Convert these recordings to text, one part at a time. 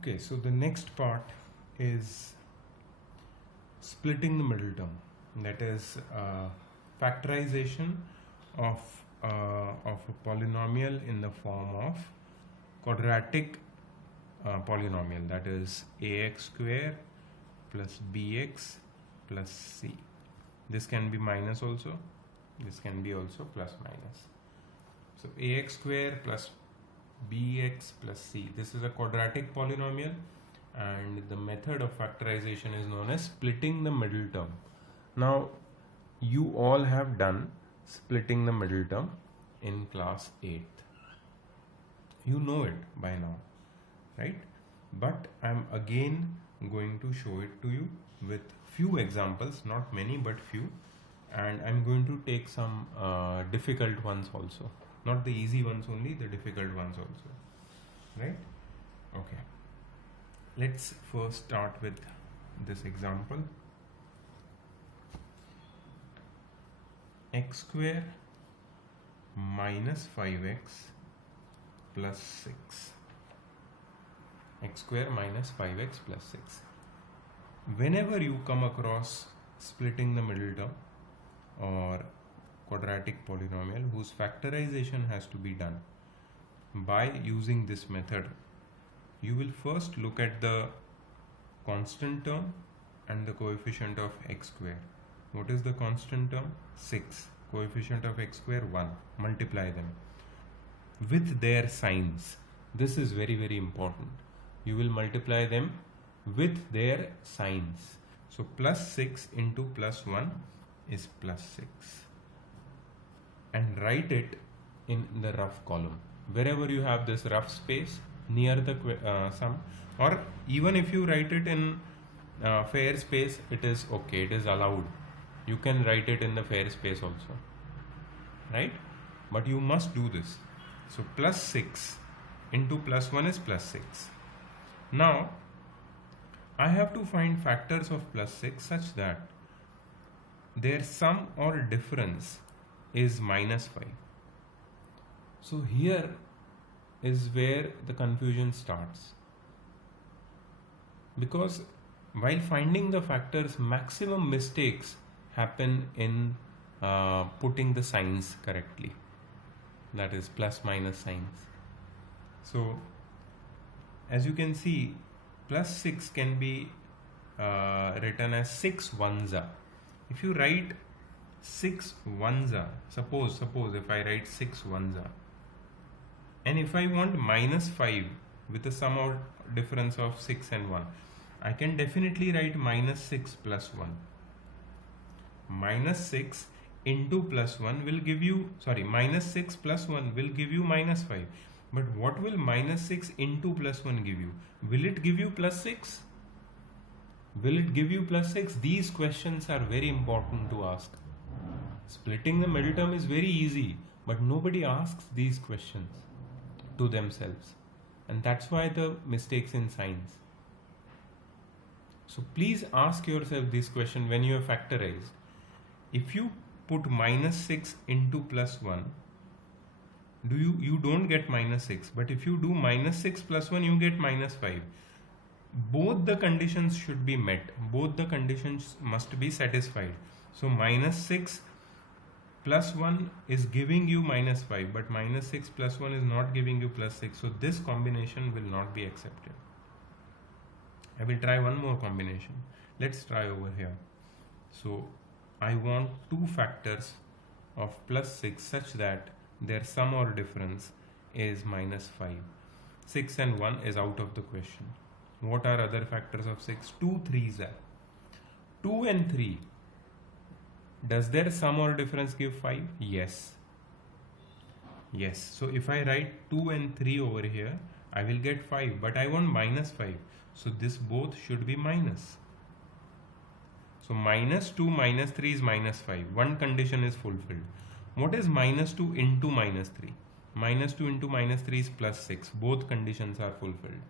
Okay, so the next part is splitting the middle term, that is factorization of a polynomial in the form of quadratic polynomial, that is ax square plus bx plus c. This can be minus also, this can be also plus minus. So ax square plus bx plus c, this is a quadratic polynomial, and the method of factorization is known as splitting the middle term. Now you all have done splitting the middle term in class 8th. You know it by now, right? But I'm again going to show it to you with few examples, not many but few, and I'm going to take some difficult ones also. Not the easy ones only, the difficult ones also, right? Okay, let's first start with this example. X square minus 5x plus 6. X square minus 5x plus 6. Whenever you come across splitting the middle term or quadratic polynomial whose factorization has to be done by using this method, you will first look at the constant term and the coefficient of x square. What is the constant term? 6. Coefficient of x square 1. Multiply them with their signs. This is very, very important. You will multiply them with their signs. So plus 6 into plus 1 is plus 6. And write it in the rough column. Wherever you have this rough space near the sum, or even if you write it in fair space, it is okay, it is allowed. You can write it in the fair space also, right? But you must do this. So plus 6 into plus 1 is plus 6. Now I have to find factors of plus 6 such that their sum or difference is minus 5. So here is where the confusion starts, because while finding the factors, maximum mistakes happen in putting the signs correctly, that is plus minus signs. So as you can see, plus 6 can be written as 6 ones are. If you write 6 ones are, suppose if I write 6 ones are, and if I want minus 5 with a sum or difference of 6 and 1, I can definitely write minus 6 plus 1. Minus 6 into plus 1 will give you, minus 6 plus 1 will give you minus 5. But what will minus 6 into plus 1 give you? Will it give you plus 6? Will it give you plus 6? These questions are very important to ask. Splitting the middle term is very easy, but nobody asks these questions to themselves. And that's why the mistakes in signs. So please ask yourself this question when you have factorized. If you put minus 6 into plus 1, you don't get minus 6, but if you do minus 6 plus 1, you get minus 5. Both the conditions should be met. Both the conditions must be satisfied. So minus 6 plus 1 is giving you minus 5, but minus 6 plus 1 is not giving you plus 6. So this combination will not be accepted. I will try one more combination. Let's try over here. So I want two factors of plus 6 such that their sum or difference is minus 5. 6 and 1 is out of the question. What are other factors of 6? 2 3s are. 2 and 3. Does their sum or difference give 5? Yes. Yes. So if I write 2 and 3 over here, I will get 5, but I want minus 5. So this both should be minus. So minus 2 minus 3 is minus 5. One condition is fulfilled. What is minus 2 into minus 3? Minus 2 into minus 3 is plus 6. Both conditions are fulfilled.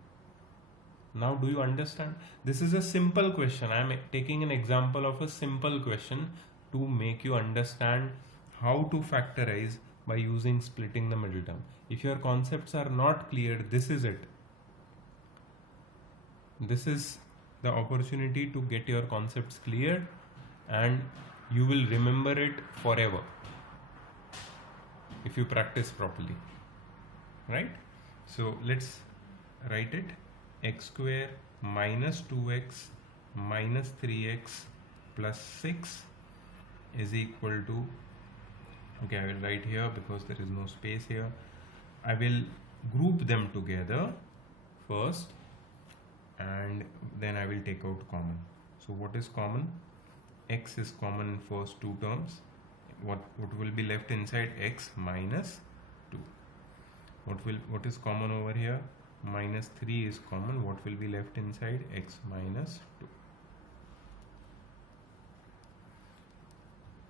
Now do you understand? This is a simple question. I am taking an example of a simple question to make you understand how to factorize by using splitting the middle term. If your concepts are not clear, this is it. this is the opportunity to get your concepts clear, and you will remember it forever if you practice properly, right? So let's write it. X square minus 2x minus 3x plus 6 is equal to, okay, I will write here because there is no space here. I will group them together first and then I will take out common. So what is common? X is common in first two terms. What will be left inside? X minus 2. What is common over here? Minus 3 is common. What will be left inside? X minus 2.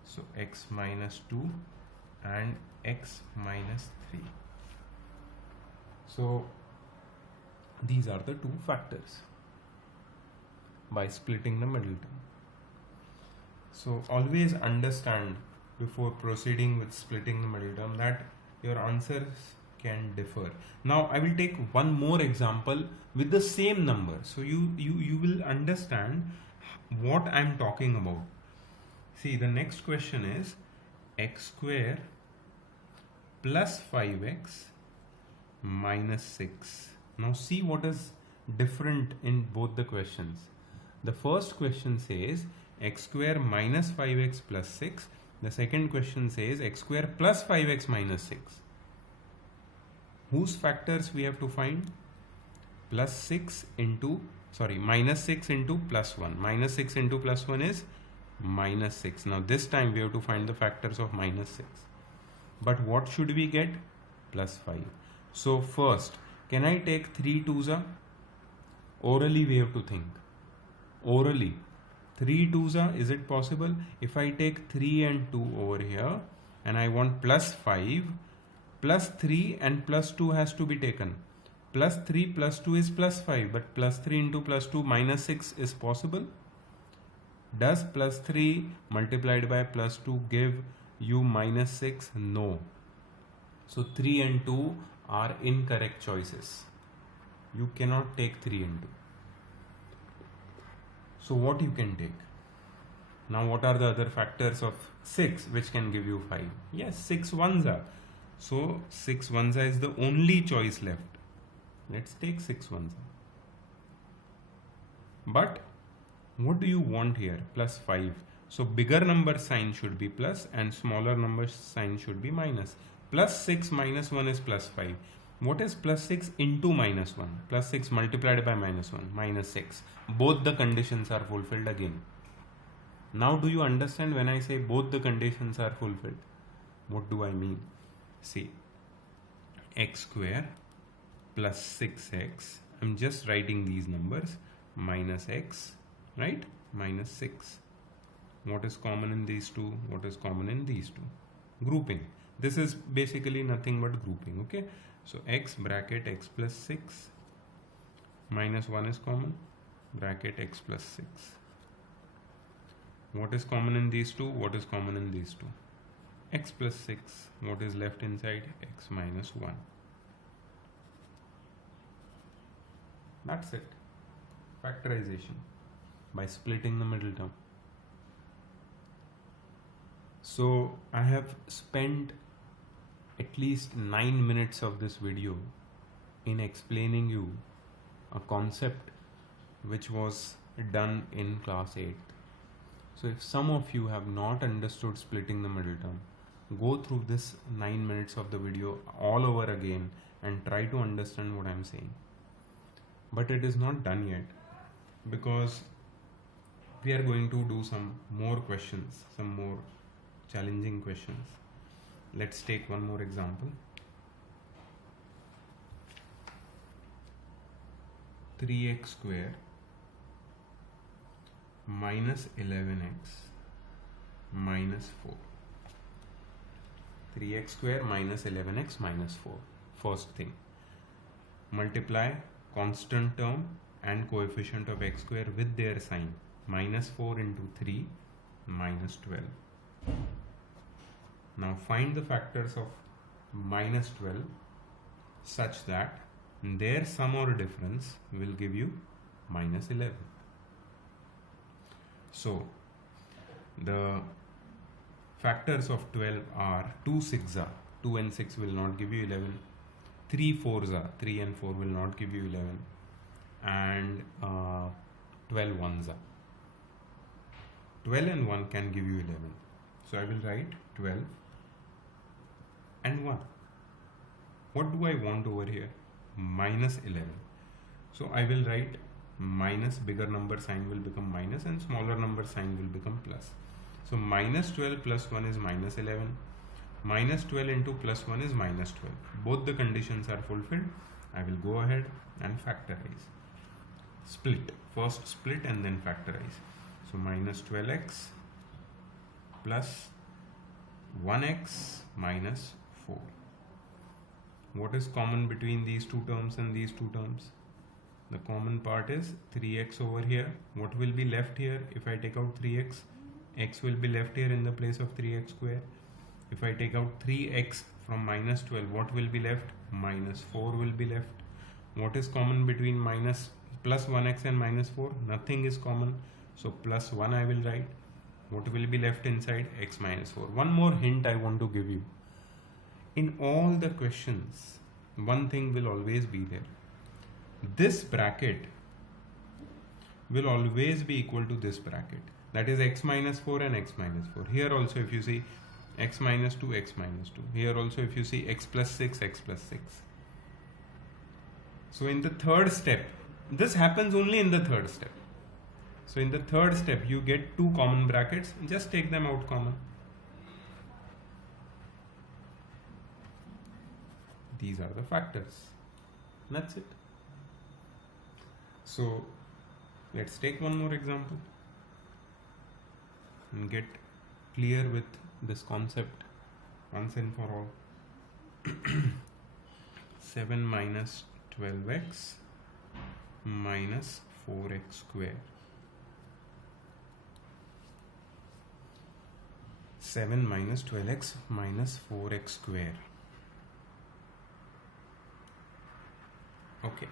So x minus 2 and x minus 3. So these are the two factors by splitting the middle term. So always understand before proceeding with splitting the middle term that your answers can differ. Now I will take one more example with the same number, so you will understand what I am talking about. See, the next question is x square plus 5x minus 6. Now see what is different in both the questions. The first question says x square minus 5x plus 6. The second question says x square plus 5x minus 6. Whose factors we have to find? Minus 6 into plus 1. Minus 6 into plus 1 is minus 6. Now this time we have to find the factors of minus 6. But what should we get? Plus 5. So first, can I take 3 2s? Orally we have to think. Orally. 3 2s, is it possible? If I take 3 and 2 over here and I want plus 5, plus 3 and plus 2 has to be taken. Plus 3 plus 2 is plus 5, but plus 3 into plus 2 minus 6 is possible. Does plus 3 multiplied by plus 2 give you minus 6? No. So 3 and 2 are incorrect choices. You cannot take 3 and 2. So what you can take? Now what are the other factors of 6 which can give you 5? Yes, 6 ones are. So 6 ones is the only choice left. Let's take 6 ones. But what do you want here? Plus 5. So bigger number sign should be plus and smaller number sign should be minus. Plus 6 minus 1 is plus 5. What is plus 6 into minus 1? Plus 6 multiplied by minus 1, minus 6. Both the conditions are fulfilled again. Now do you understand when I say both the conditions are fulfilled? What do I mean? See, x square plus 6x, I'm just writing these numbers, minus x, right? Minus 6. What is common in these two? What is common in these two? Grouping. This is basically nothing but grouping, okay? So x bracket x plus 6 minus 1 is common, bracket x plus 6. What is common in these two? What is common in these two? X plus 6. What is left inside? X minus 1. That's it. Factorization by splitting the middle term. So I have spent at least 9 minutes of this video in explaining you a concept which was done in class 8. So if some of you have not understood splitting the middle term, go through this 9 minutes of the video all over again and try to understand what I'm saying. But it is not done yet because we are going to do some more questions, some more challenging questions. Let's take one more example. 3x square minus 11x minus 4. 3x square minus 11x minus 4. First thing, multiply constant term and coefficient of x square with their sign. Minus 4 into 3 minus 12. Now find the factors of minus 12 such that their sum or difference will give you minus 11. So the factors of 12 are 2 6s are 2 and 6 will not give you 11, 3 4s are 3 and 4 will not give you 11, and 12 1s are 12 and 1 can give you 11. So I will write 12 and 1. What do I want over here? Minus 11. So I will write minus, bigger number sign will become minus and smaller number sign will become plus. So minus 12 plus 1 is minus 11. Minus 12 into plus 1 is minus 12. Both the conditions are fulfilled. I will go ahead and factorize. Split. First split and then factorize. So minus 12x plus 1x minus 4. What is common between these two terms and these two terms? The common part is 3x over here. What will be left here if I take out 3x? X will be left here in the place of 3x square. If I take out 3x from minus 12, what will be left? Minus 4 will be left. What is common between plus 1x and minus 4? Nothing is common. So plus 1 I will write. What will be left inside? X minus 4. One more hint I want to give you. In all the questions, one thing will always be there. This bracket will always be equal to this bracket. That is x minus 4 and x minus 4. Here also if you see x minus 2, x minus 2. Here also if you see x plus 6, x plus 6. So in the third step, this happens only in the third step. So in the third step, you get two common brackets. Just take them out common. These are the factors. That's it. So let's take one more example and get clear with this concept once and for all. 7 minus 12x minus 4x square. 7 minus 12x minus 4x square. Okay.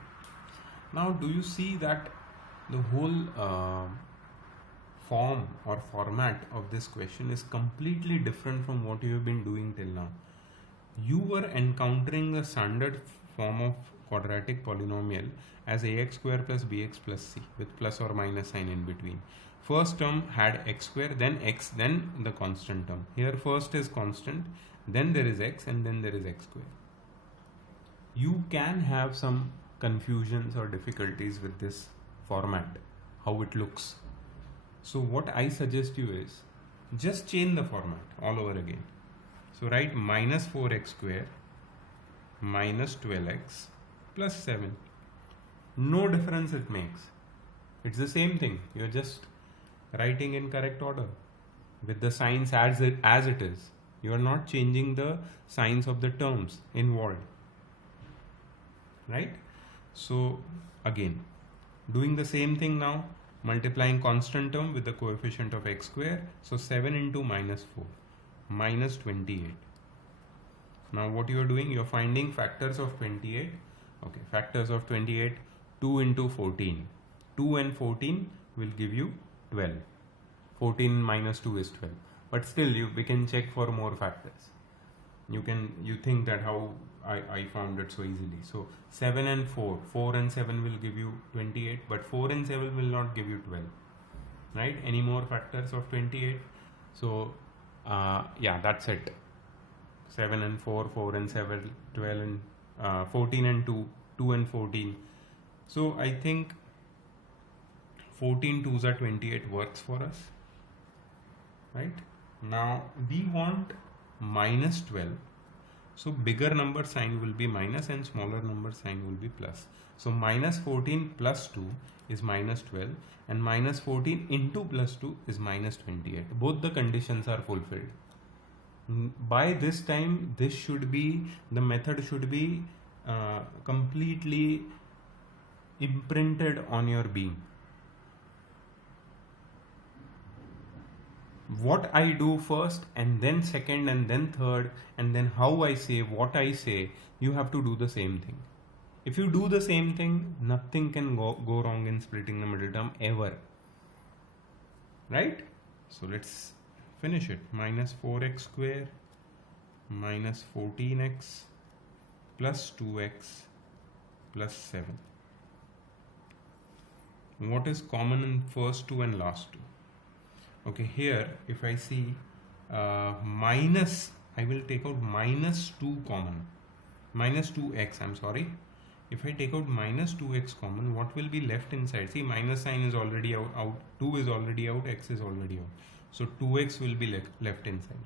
Now do you see that the whole form or format of this question is completely different from what you have been doing till now? You were encountering the standard form of quadratic polynomial as ax square plus bx plus c with plus or minus sign in between. First term had x square, then x, then the constant term. Here first is constant, then there is x, and then there is x square. You can have some confusions or difficulties with this format, how it looks. So what I suggest you is just change the format all over again. So write minus 4x square minus 12x plus 7. No difference it makes. It's the same thing. You're just writing in correct order with the signs as it is. You are not changing the signs of the terms involved. Right? So again, doing the same thing now, multiplying constant term with the coefficient of x square. So 7 into minus 4, minus 28. Now what you are doing, you are finding factors of 28. Okay, factors of 28, 2 into 14. 2 and 14 will give you 12. 14 minus 2 is 12. But still we can check for more factors. You think that how I found it so easily. So 7 and 4. 4 and 7 will give you 28, but 4 and 7 will not give you 12. Right? Any more factors of 28? So yeah, that's it. 7 and 4, 4 and 7, 12 and 14 and 2, 2 and 14. So I think 14 2s are 28 works for us. Right? Now we want minus 12. So bigger number sign will be minus and smaller number sign will be plus. So minus 14 plus 2 is minus 12 and minus 14 into plus 2 is minus 28. Both the conditions are fulfilled. By this time, the method should be completely imprinted on your being. What I do first and then second and then third and then how I say, what I say, you have to do the same thing. If you do the same thing, nothing can go wrong in splitting the middle term ever. Right? So let's finish it. Minus 4x square minus 14x plus 2x plus 7. What is common in first two and last two? Okay, here if I see minus, I will take out minus 2 common. Minus 2x, I'm sorry. If I take out minus 2x common, what will be left inside? See, minus sign is already out, 2 is already out, x is already out. So 2x will be left inside.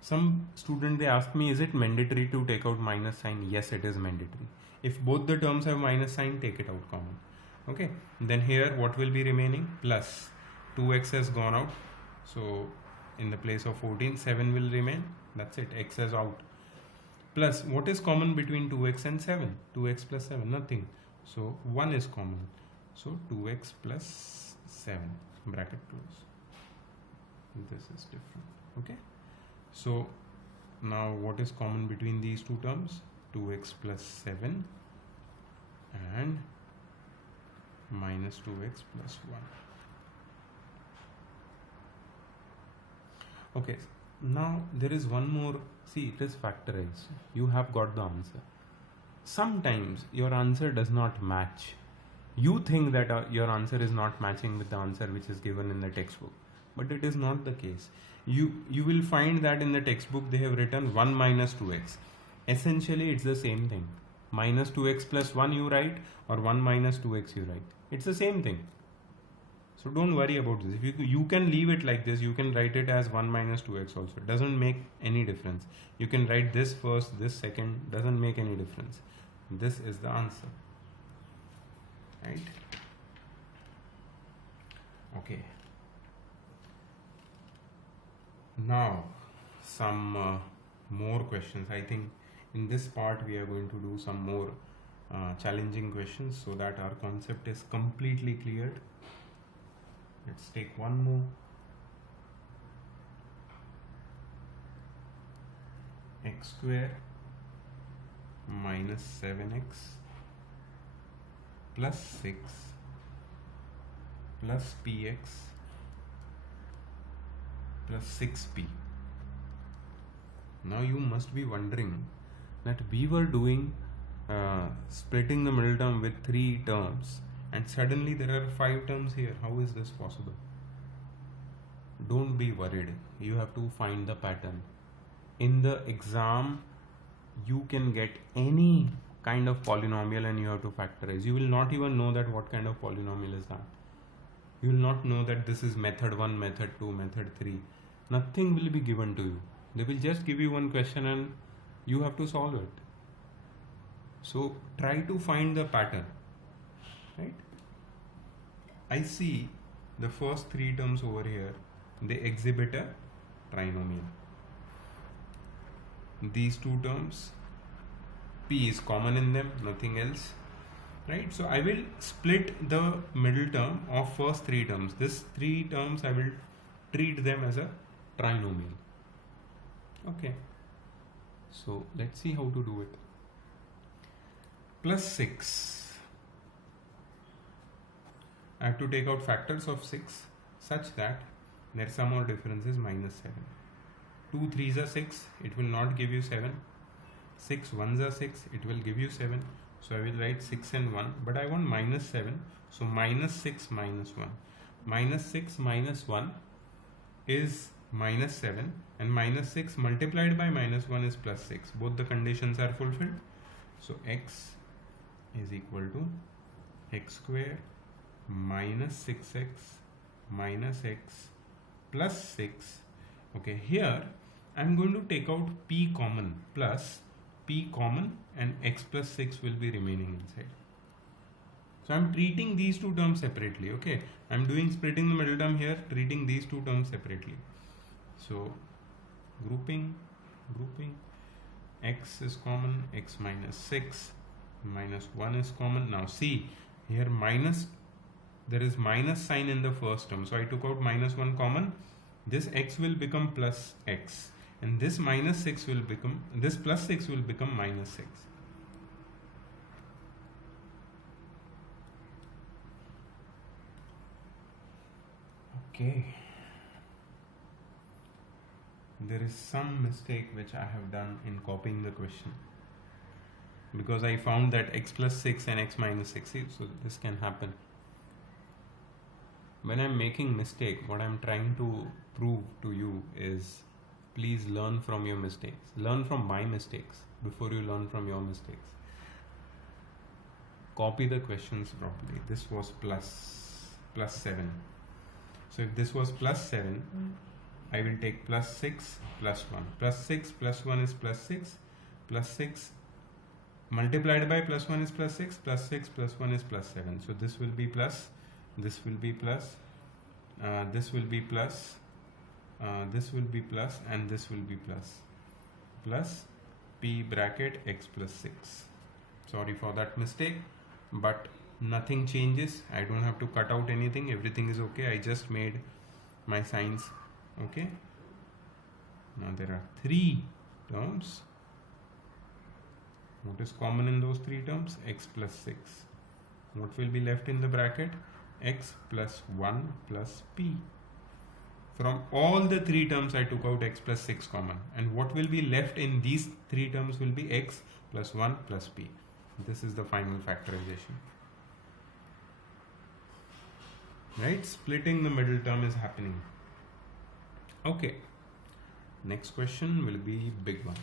Some student, they ask me, is it mandatory to take out minus sign? Yes, it is mandatory. If both the terms have minus sign, take it out common. Okay, then here what will be remaining? Plus 2x has gone out. So in the place of 14, 7 will remain. That's it, x is out. Plus, what is common between 2x and 7? 2x plus 7, nothing. So 1 is common. So 2x plus 7, bracket close. This is different. Okay. So now what is common between these two terms? 2x plus 7 and minus 2x plus 1. Okay, now there is one more. See, it is factorized. You have got the answer. Sometimes your answer does not match. You think that your answer is not matching with the answer which is given in the textbook, but it is not the case. You will find that in the textbook they have written 1 minus 2x. Essentially it's the same thing. Minus 2x plus 1 you write, or 1 minus 2x you write. It's the same thing. So don't worry about this. If you can leave it like this, you can write it as 1 minus 2x also. It doesn't make any difference. You can write this first, this second, doesn't make any difference. This is the answer. Right? Okay. Now some more questions. I think in this part we are going to do some more challenging questions so that our concept is completely cleared. Let's take one more. X square minus 7x plus 6 plus px plus 6p. Now you must be wondering that we were doing splitting the middle term with 3 terms, and suddenly there are 5 terms here. How is this possible? Don't be worried. You have to find the pattern. In the exam, you can get any kind of polynomial and you have to factorize. You will not even know that what kind of polynomial is that. You will not know that this is method 1, method 2, method 3. Nothing will be given to you. They will just give you one question and you have to solve it. So try to find the pattern. Right? I see the first 3 terms over here, they exhibit a trinomial. These 2 terms, p is common in them, nothing else. Right? So I will split the middle term of first 3 terms. These 3 terms I will treat them as a trinomial. Okay. So let's see how to do it. Plus 6. I have to take out factors of 6 such that their sum or difference is minus 7. 2 3s are 6, it will not give you 7. 6 1s are 6, it will give you 7. So I will write 6 and 1, but I want minus 7. So minus 6 minus 1. Minus 6 minus 1 is minus 7, and minus 6 multiplied by minus 1 is plus 6. Both the conditions are fulfilled. So x is equal to x square minus 6x minus x plus 6. Okay, here I am going to take out p common, plus p common, and x plus 6 will be remaining inside. So I am treating these 2 terms separately. Okay, I am doing splitting the middle term here, treating these 2 terms separately. So grouping, x is common, x minus 6 minus 1 is common. Now see here, minus, there is minus sign in the first term, so I took out minus 1 common. This x will become plus x, and this minus 6 will become, this plus 6 will become minus 6. Okay. There is some mistake which I have done in copying the question, because I found that x plus 6 and x minus 6, so this can happen. When I'm making mistake, what I'm trying to prove to you is, please learn from your mistakes. Learn from my mistakes before you learn from your mistakes. Copy the questions properly. This was plus 7. So if this was plus 7, I will take plus 6 plus 1. Plus 6 plus 1 is plus 6. Plus 6 multiplied by plus 1 is plus 6. Plus 6 plus 1 is plus 7. So this will be plus, this will be plus, this will be plus, this will be plus, and this will be plus. Plus p bracket x plus 6. Sorry for that mistake, but nothing changes. I don't have to cut out anything. Everything is okay. I just made my signs. Okay. Now there are 3 terms. What is common in those 3 terms? X plus 6. What will be left in the bracket? X plus 1 plus p. From all the 3 terms, I took out x plus 6 common. And what will be left in these 3 terms will be x plus 1 plus p. This is the final factorization. Right? Splitting the middle term is happening. Okay. Next question will be big one.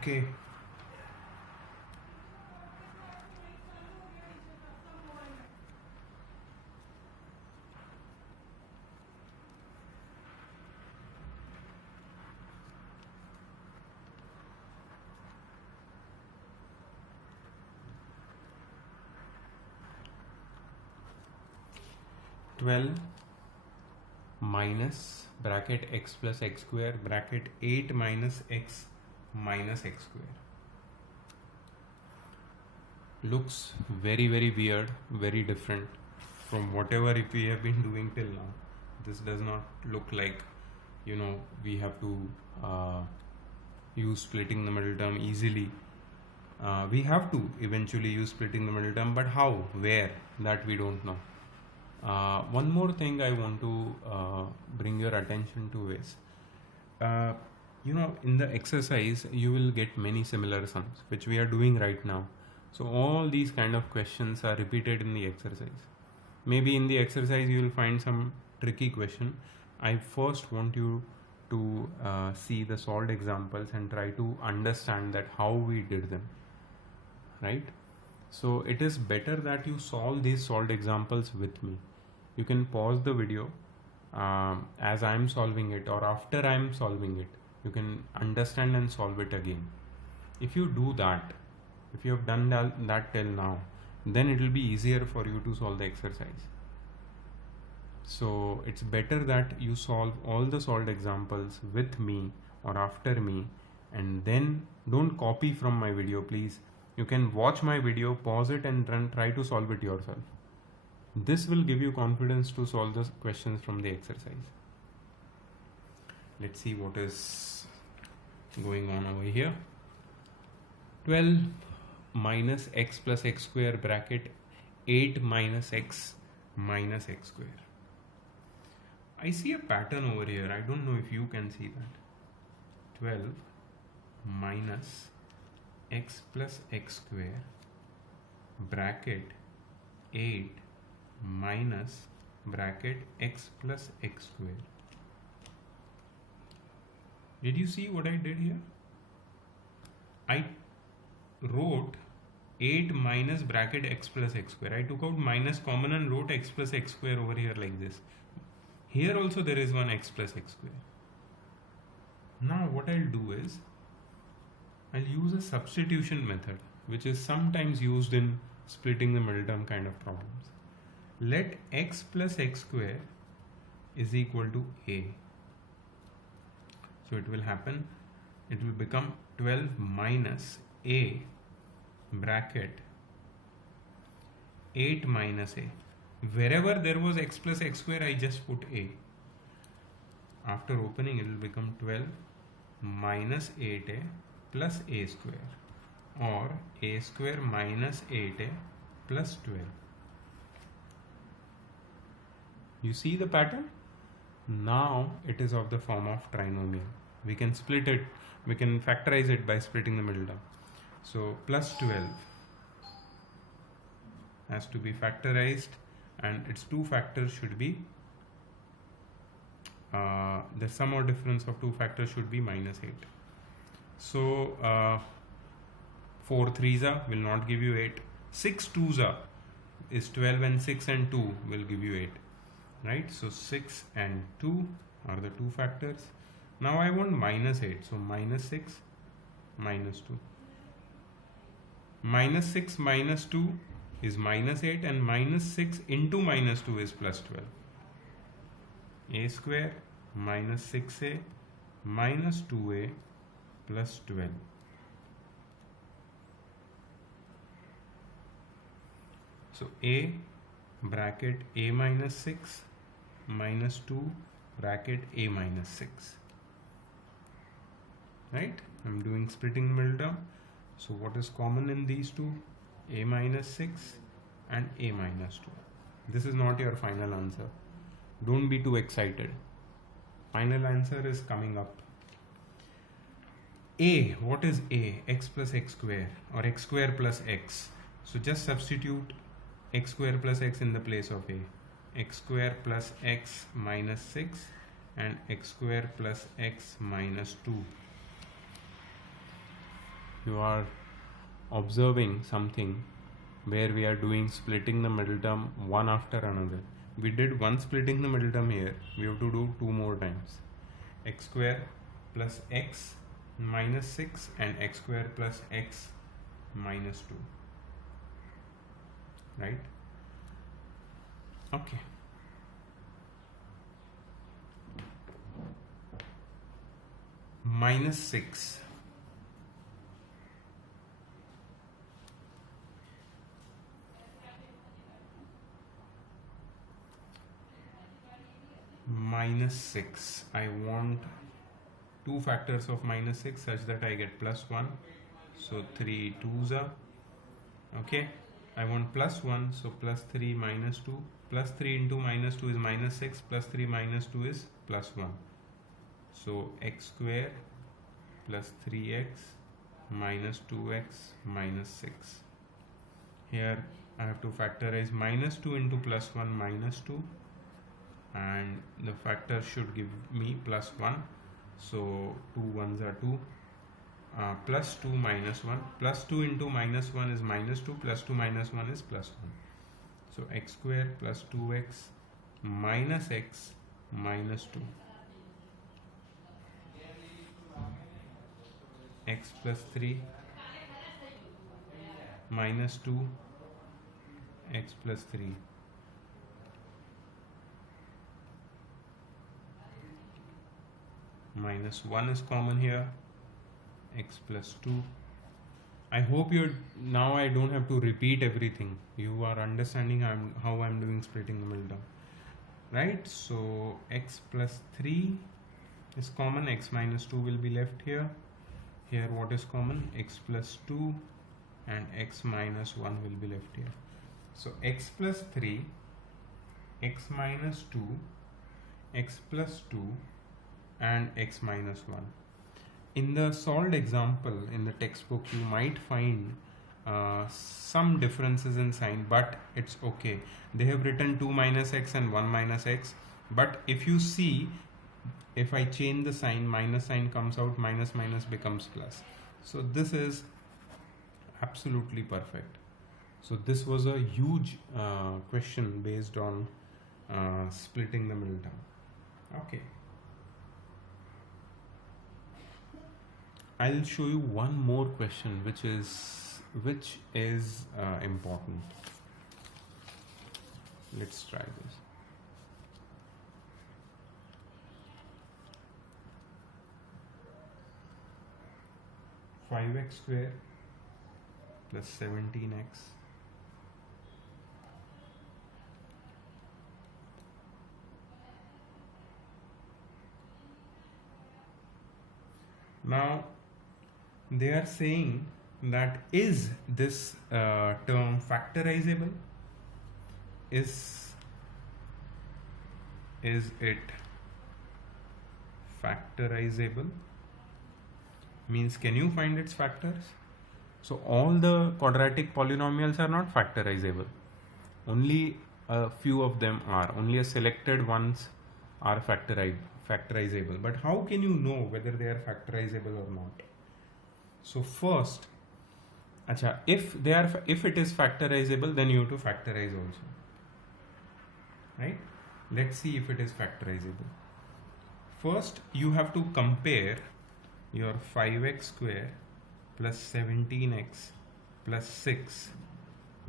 Okay. Minus bracket x plus x square bracket 8 minus x minus x square. Looks very weird, very different from whatever if we have been doing till now. This does not look like, we have to use splitting the middle term easily. We have to eventually use splitting the middle term, but how, where, that we don't know. One more thing I want to bring your attention to is, in the exercise you will get many similar sums which we are doing right now. So all these kind of questions are repeated in the exercise. Maybe in the exercise you will find some tricky question. I first want you to see the solved examples and try to understand that how we did them, right? So it is better that you solve these solved examples with me. You can pause the video as I am solving it, or after I am solving it, you can understand and solve it again. If you do that, if you have done that till now, then it will be easier for you to solve the exercise. So it's better that you solve all the solved examples with me or after me, and then don't copy from my video, please. You can watch my video, pause it, and try to solve it yourself. This will give you confidence to solve the questions from the exercise. Let's see what is going on over here. 12 minus x plus x square bracket 8 minus x minus x square. I see a pattern over here. I don't know if you can see that. 12 minus x plus x square bracket 8 minus bracket x plus x square. Did you see what I did here? I wrote 8 minus bracket x plus x square. I took out minus common and wrote x plus x square over here like this. Here also there is one x plus x square. Now what I'll do is, I'll use a substitution method which is sometimes used in splitting the middle term kind of problems. Let x plus x square is equal to a. So it will happen it will become 12 minus a bracket 8 minus a. Wherever there was x plus x square, I just put a. After opening, it will become 12 minus 8a plus a square, or a square minus 8a plus 12. You see the pattern? Now it is of the form of trinomial. We can split it, we can factorize it by splitting the middle term. So plus 12 has to be factorized, and its two factors should be the sum or difference of two factors should be minus 8. So 4 3s will not give you 8. 6 2s is 12, and 6 and 2 will give you 8. Right? So 6 and 2 are the two factors. Now I want minus 8. So minus 6 minus 2. Minus 6 minus 2 is minus 8, and minus 6 into minus 2 is plus 12. A square minus 6a minus 2a plus 12. So a bracket a minus 6 minus 2 bracket a minus 6. Right? I'm doing splitting the middle term. So what is common in these two? A minus 6 and a minus 2. This is not your final answer. Don't be too excited. Final answer is coming up. A, what is a? X plus x square, or x square plus x. So just substitute x square plus x in the place of a. X square plus x minus 6 and x square plus x minus 2. You are observing something where we are doing splitting the middle term one after another. We did one splitting the middle term here. We have to do two more times. X square plus x minus 6 and x square plus x minus 2. Right? Okay. Minus 6. Minus 6. I want two factors of minus 6 such that I get plus 1. So 3 2s are. Okay. I want plus 1. So plus 3 minus 2. Plus 3 into minus 2 is minus 6. Plus 3 minus 2 is plus 1. So x square plus 3x minus 2x minus 6. Here I have to factorize minus 2 into plus 1 minus 2. And the factor should give me plus 1. So 2 1s are 2. Plus 2 minus 1. Plus 2 into minus 1 is minus 2. Plus 2 minus 1 is plus 1. So x square plus 2x minus x minus 2. X plus 3 minus 2 x plus 3. Minus 1 is common here. X plus 2. I hope you're now I don't have to repeat everything. You are understanding how I'm doing splitting the middle term. Right? So x plus 3 is common. X minus 2 will be left here. Here what is common? X plus 2 and x minus 1 will be left here. So x plus 3, x minus 2, x plus 2 and x minus 1. In the solved example in the textbook, you might find some differences in sign, but it's okay. They have written 2 minus x and 1 minus x, but if you see, if I change the sign, minus sign comes out, minus minus becomes plus. So this is absolutely perfect. So this was a huge question based on splitting the middle term. Okay. I'll show you one more question which is important. Let's try this. 5x square plus 17x now they are saying that is this term factorizable? Is it factorizable? Means can you find its factors? So all the quadratic polynomials are not factorizable. Only a few of them are. Only a selected ones are factorizable. But how can you know whether they are factorizable or not? So first, if it is factorizable, then you have to factorize also. Right? Let's see if it is factorizable. First, you have to compare your 5x square plus 17x plus 6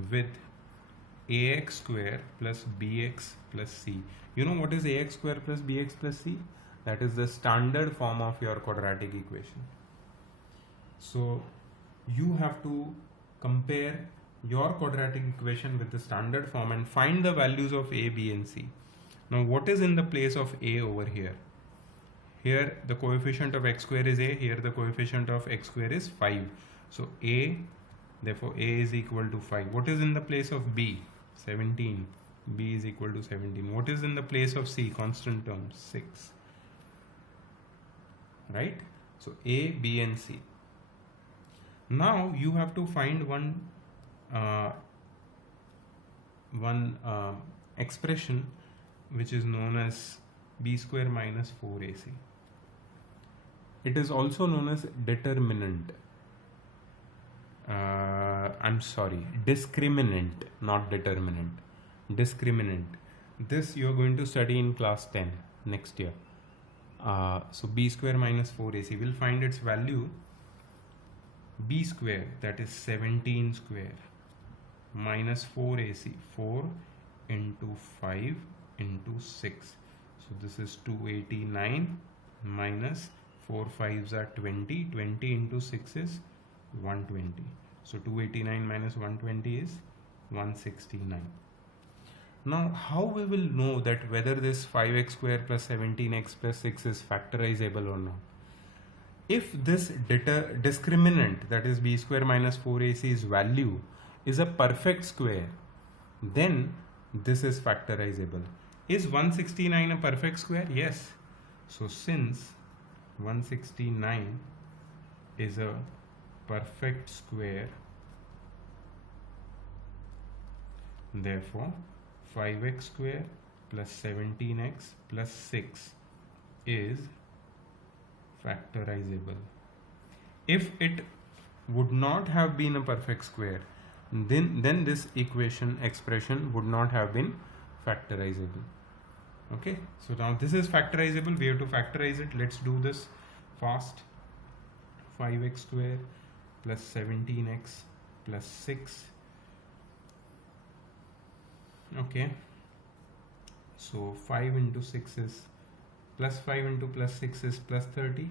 with ax square plus bx plus c. You know what is ax square plus bx plus c? That is the standard form of your quadratic equation. So you have to compare your quadratic equation with the standard form and find the values of a, b and c. Now what is in the place of a over here? Here the coefficient of x square is a, here the coefficient of x square is 5. So a, therefore a is equal to 5. What is in the place of b? 17. B is equal to 17. What is in the place of c? Constant term 6. Right? So a, b and c. Now you have to find one expression which is known as b square minus 4ac. It is also known as determinant. Discriminant, not determinant. Discriminant. This you are going to study in class 10 next year. So b square minus 4ac will find its value. B square, that is 17 square, minus 4ac, 4 into 5 into 6. So this is 289 minus 4 5s are 20. 20 into 6 is 120. So 289 minus 120 is 169. Now how we will know that whether this 5x square plus 17x plus 6 is factorizable or not? If this discriminant, that is b square minus 4ac's value, is a perfect square, then this is factorizable. Is 169 a perfect square? Yes. So since 169 is a perfect square, therefore 5x square plus 17x plus 6 is factorizable. If it would not have been a perfect square, then this expression would not have been factorizable. Okay, so now this is factorizable. We have to factorize it. Let's do this fast. 5x square plus 17x plus 6. Okay, so 5 into 6 is plus 5 into plus 6 is plus 30.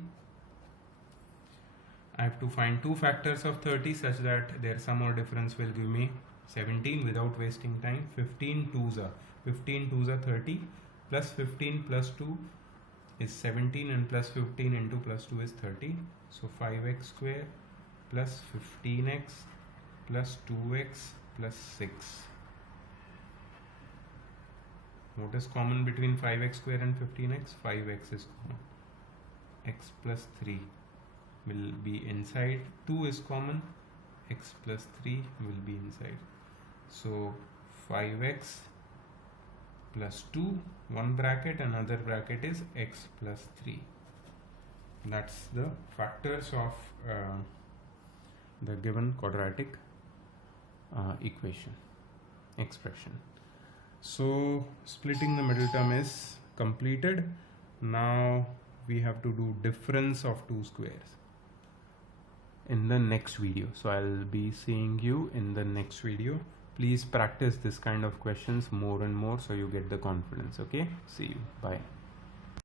I have to find two factors of 30 such that their sum or difference will give me 17 without wasting time. 15 2s are 30, plus 15 plus 2 is 17, and plus 15 into plus 2 is 30. So 5x square plus 15x plus 2x plus 6. What is common between 5x square and 15x? 5x is common. X plus 3 will be inside. 2 is common. X plus 3 will be inside. So 5x plus 2, one bracket, another bracket is x plus 3. That's the factors of the given quadratic expression. So splitting the middle term is completed. Now we have to do difference of two squares in the next video. So I'll be seeing you in the next video. Please practice this kind of questions more and more so you get the confidence. Okay, see you. Bye.